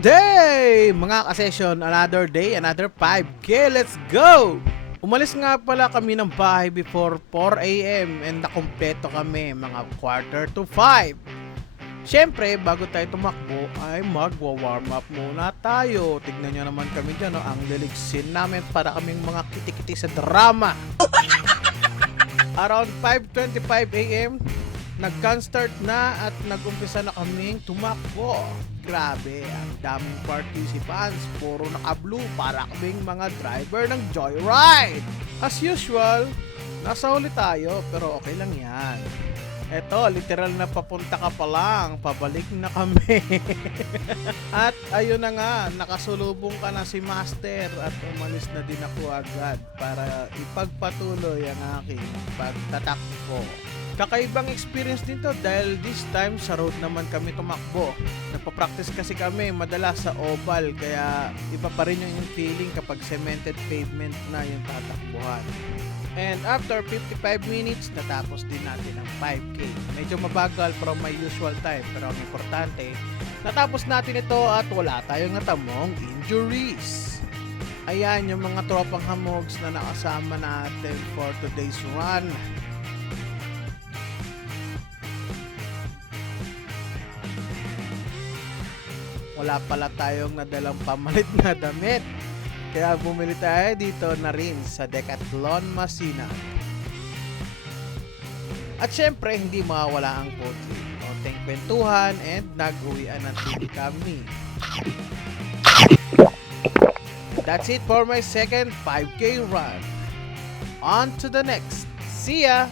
day! Mga ka-session, another day, another 5K. Let's go! Umalis nga pala kami ng bahay before 4 AM and nakumpleto kami mga quarter to 5. Siyempre, bago tayo tumakbo ay magwa-warm up muna tayo. Tignan nyo naman kami dyan, no? Ang liligsin namin para kaming mga kitikiti sa drama. Around 5:25 AM, nag-start na at nag-umpisa na kaming tumakbo. Grabe, ang daming participants, puro naka-blue para kaming mga driver ng joyride. As usual, nasa huli tayo pero okay lang yan. Eto, literal na papunta ka pa lang, pabalik na kami. At ayun na nga, nakasulubong ka na si Master at umalis na din ako agad para ipagpatuloy ang aking pagtatakbo. Kakaibang experience din to dahil this time sa road naman kami tumakbo. Nagpa-practice kasi kami madalas sa oval kaya iba pa rin yung feeling kapag cemented pavement na yung tatakbuhan. And after 55 minutes, natapos din natin ang 5K. Medyo mabagal from my usual time pero ang importante, natapos natin ito at wala tayong natamong injuries. Ayan yung mga tropang hamogs na nakasama natin for today's run. Wala pala tayong nadalang pamalit na damit. Kaya bumili tayo dito na rin sa Decathlon Masina. At syempre, hindi mawawala ang poultry. Konting kwentuhan and nag-uwian ng TV kami. That's it for my second 5K run. On to the next. See ya!